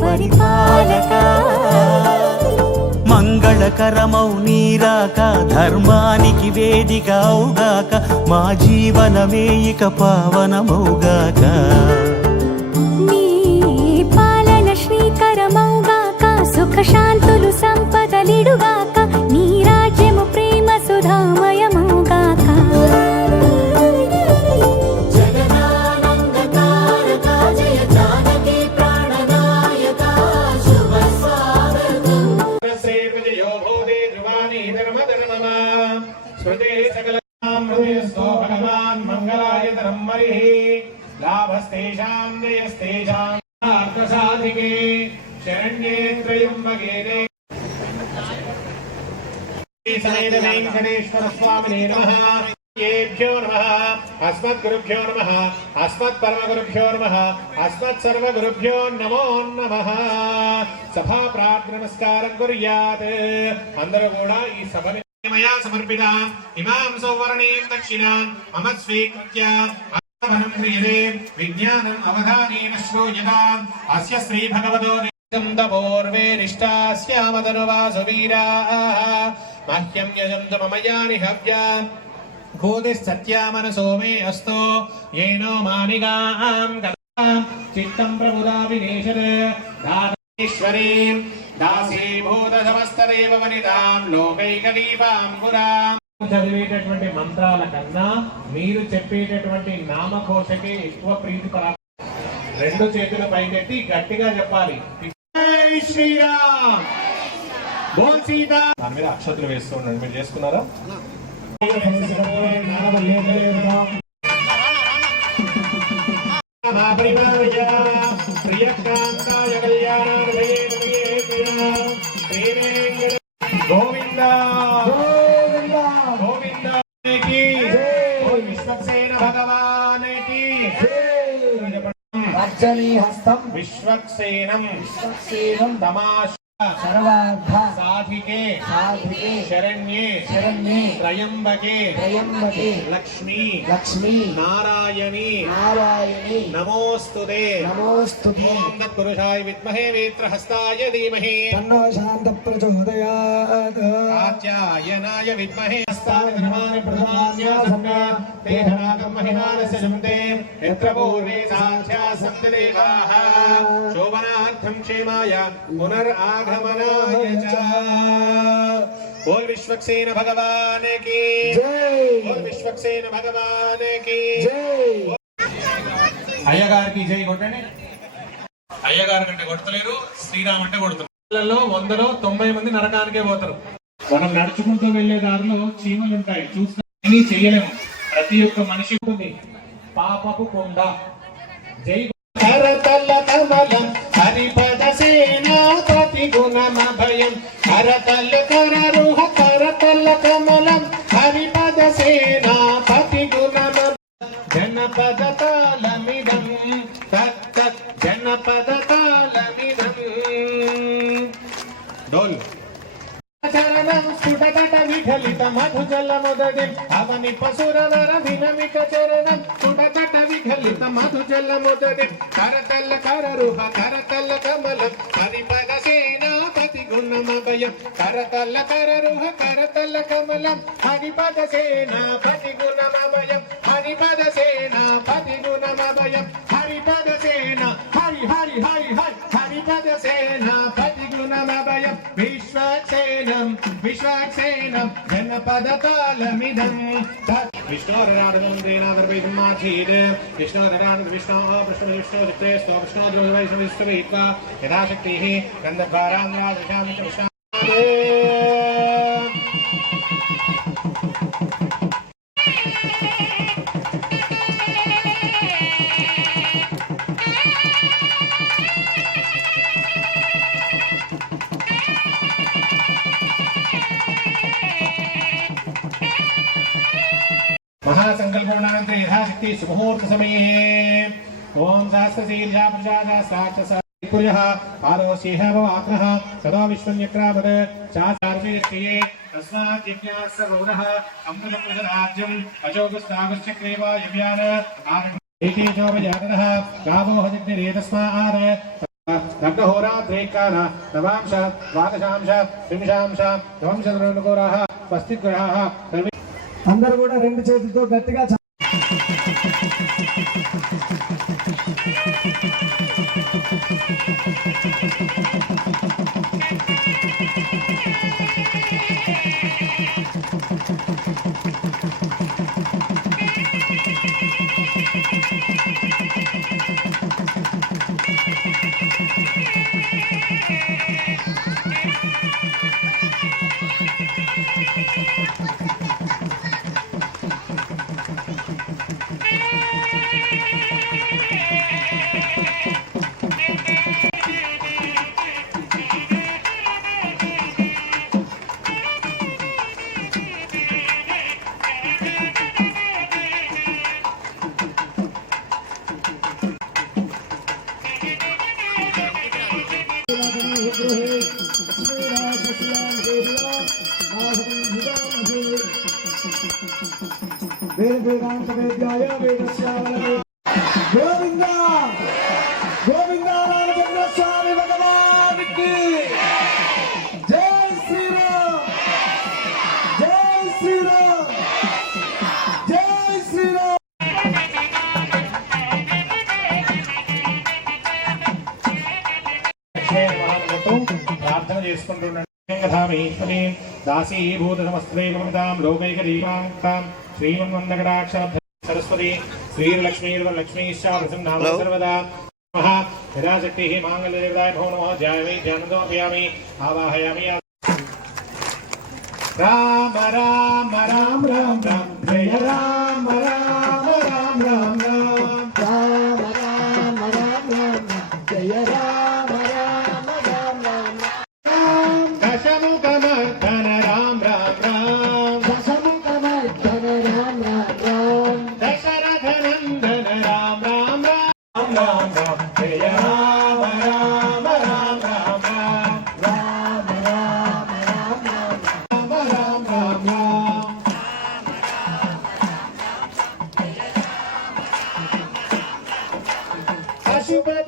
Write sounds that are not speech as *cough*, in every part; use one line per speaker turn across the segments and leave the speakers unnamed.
పరిపాలక
మంగళకరమౌ నీరాక ధర్మానికి వేదిక అవుగాక మా జీవనమే ఇక పావనమౌగాక
పాలన శ్రీకరమౌగాక సుఖ శాంతులు సంపదలిడుగాక
శేషాం జయస్తేషాం అర్థసాధికే శరణ్యే త్రయంబకే స్వామినే నమ. ఏభ్యో నమ. అస్మద్గురుభ్యో నమ. అస్మత్పరమగురుభ్యో నమ. అస్మత్సర్వగురుభ్యో నమో నమ. సభా ప్రార్థ నమస్కారం కుర్యాత్. అందరూ కూడా ఈ సభని మయా సమర్పిత. ఇమాం సౌవర్ణీం దక్షిణాం. మమ స్వీకృత్య. వనం హ్రియతే విజ్ఞానం అవగానేన శ్రోయతాం అస్య శ్రీ భగవతో గంధపూర్వే నిష్టాస్యామతనువాసు వీరాः మహ్యం యజంతు మమయాని హవ్యా భూతిశ్చత్యామనసో మే అస్తో ఏనో మానిగాం చిత్తం ప్రభుదా వినేశత్ దాతీశ్వరీం దాసీభూత సమస్తదేవ వనితాం లోకైకదీపాంబురాం చదివేటటువంటి మంత్రాల కన్నా మీరు చెప్పేటటువంటి నామఘోషకే ఎక్కువ ప్రీతికర రెండు చేతులు పైకెత్తి గట్టిగా చెప్పాలి. జై శ్రీరామ్! బోల్ సీతా! దాని మీద అక్షతులు వేస్తూ ఉండండి మీరు చేసుకున్నారా? గోవింద!
అంజలి హస్తం
విశ్వక్సేనం
విశ్వక్సేనం
తమాశ
सर्वार्थ
साधिके
साधिके
शरण्ये
शरण्ये
त्रयम्बके
त्रयम्बके
लक्ष्मी
लक्ष्मी
नारायणी नारायणी नमोस्तुते
नमोस्तुते
ॐ तत्पुरुषाय विद्महे वेत्रहस्ताय धीमहि
तन्नो शान्तः प्रचोदयात्
कात्यायनाय विद्महे हस्ताय धर्माय प्रधान्या सम्या तेहनागं महिनानस्य शमते यत्र पूर्वे साध्या सप्तदेवाः शोभनार्थं क्षेमाय पुनराग पुनरागमनाय च बोल विश्वक्सेन भगवान की
జై
बोल विश्वक्सेन भगवान की
జై
అయ్యగారికి జై కొట్టండి అయ్యగారు కంటే కొడతలేరు శ్రీరామ్ అంటే కొడుతున్నారు పిల్లల్లో వందలో తొంభై మంది నరకానికే పోతారు మనం నడుచుకుంటూ వెళ్లే దారిలో చీమలు ఉంటాయి చూసుకొని చేయలేము ప్రతి ఒక్క మనిషి ఉంటుంది పాపపు కొండ జై కరతల కమలం హరిపద సేనాపతి గుణమభయం కరతల కరరుహ కరతల కమలం హరిపద సేనాపతి గుణమ జనపద తాళమిదం తత్ జనపద తాళమిదం. డోల్. చరణం స్ఫుటకట విఘలిత మధుజల మొదటి అవని పశురవర వినమిక చరణం స్ఫుటకట విఘలిత మధుజల మొదటి కరతల్ల కరరుహ కరతల్ల కమలం హరిపద సేనాపతి గుణమభయం కరతల్ల కరరుహ కరతల్ల కమలం హరిపద సేనాపతి గుణమభయం హరిపద సేనాపతి గుణమభయం హరిపద సేన హరి హరి హరి హరి హరిపద సేనాపతి గుణమభయం విశ్వక్సేనం విశ్వక్సేనం జనపదతాళమిదం విష్ణోరాధనం దేనాదర్వైసమాచీద్ విష్ణోరాధన విష్ణో విష్ణు విష్ణు చిత్తేస్తో విష్ణోద్రవైష్ణవ విష్ణువైత్వా యథాశక్తిः గంధద్వారాం महासङ्कल्पगुणान्तरे यथाशक्ति सुमुहूर्तसमये। ॐ सहस्रशीर्षा प्रजाता साक्षसा पुर्यः पारोषेः सदा विश्वं यक्रावत् चाचार्यश्रिये तस्मात् यज्ञाः सर्वोरः अमृतं प्रजराज्यम् अजोगस्तावश्चक्रेवा
అందరూ కూడా రెండు చేతులతో గట్టిగా చ- *laughs* వేద వేదాంత వేద్యాయ గోవింద! గోవింద రామచంద్ర స్వామి భగవానికి! జై శ్రీరామ్! జై శ్రీరామ్! జై శ్రీరామ్!
ప్రార్థన చేసుకుంటున్నాను దాసీభూత సమస్తే మమతాం లోకైక దీపాంకాం श्रीमन्मन्दकटाक्षा सरस्वती श्रीर्लक्ष्मीर्वलक्ष्मीश्चा प्रसन्ना सर्वदा नमः यदा शक्तिः माङ्गल्यदेवताय भो नमः ध्यायामि ध्यानदोपयामि आवाहयामि राम
राम राम राम जय राम राम আসবে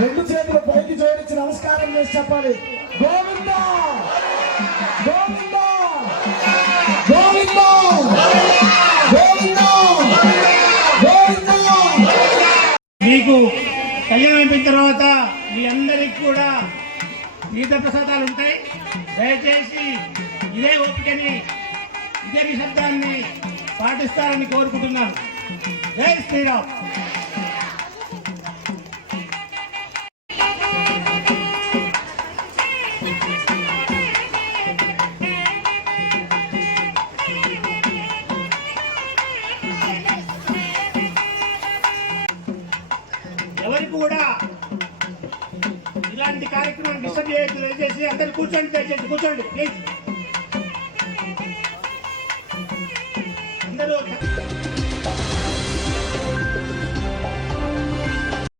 రెండు చేతులు పైకి జోడించి నమస్కారం చేసి చెప్పాలి. గోవింద! గోవింద! గోవింద! గోవింద! గోవింద!
మీకు కళ్యాణం అయిపోయిన తర్వాత మీ అందరికి కూడా తీర్థ ప్రసాదాలు ఉంటాయి. దయచేసి ఇదే ఓపికని ఇదే నిశ్శబ్దాన్ని పాటిస్తారని కోరుకుంటున్నాను. జై శ్రీరామ్. ఎవరికి కూడా ఇలాంటి కార్యక్రమం డిస్టర్బ్ చేయొద్దు దయచేసి అందరు కూర్చోండి దయచేసి కూర్చోండి ప్లీజ్.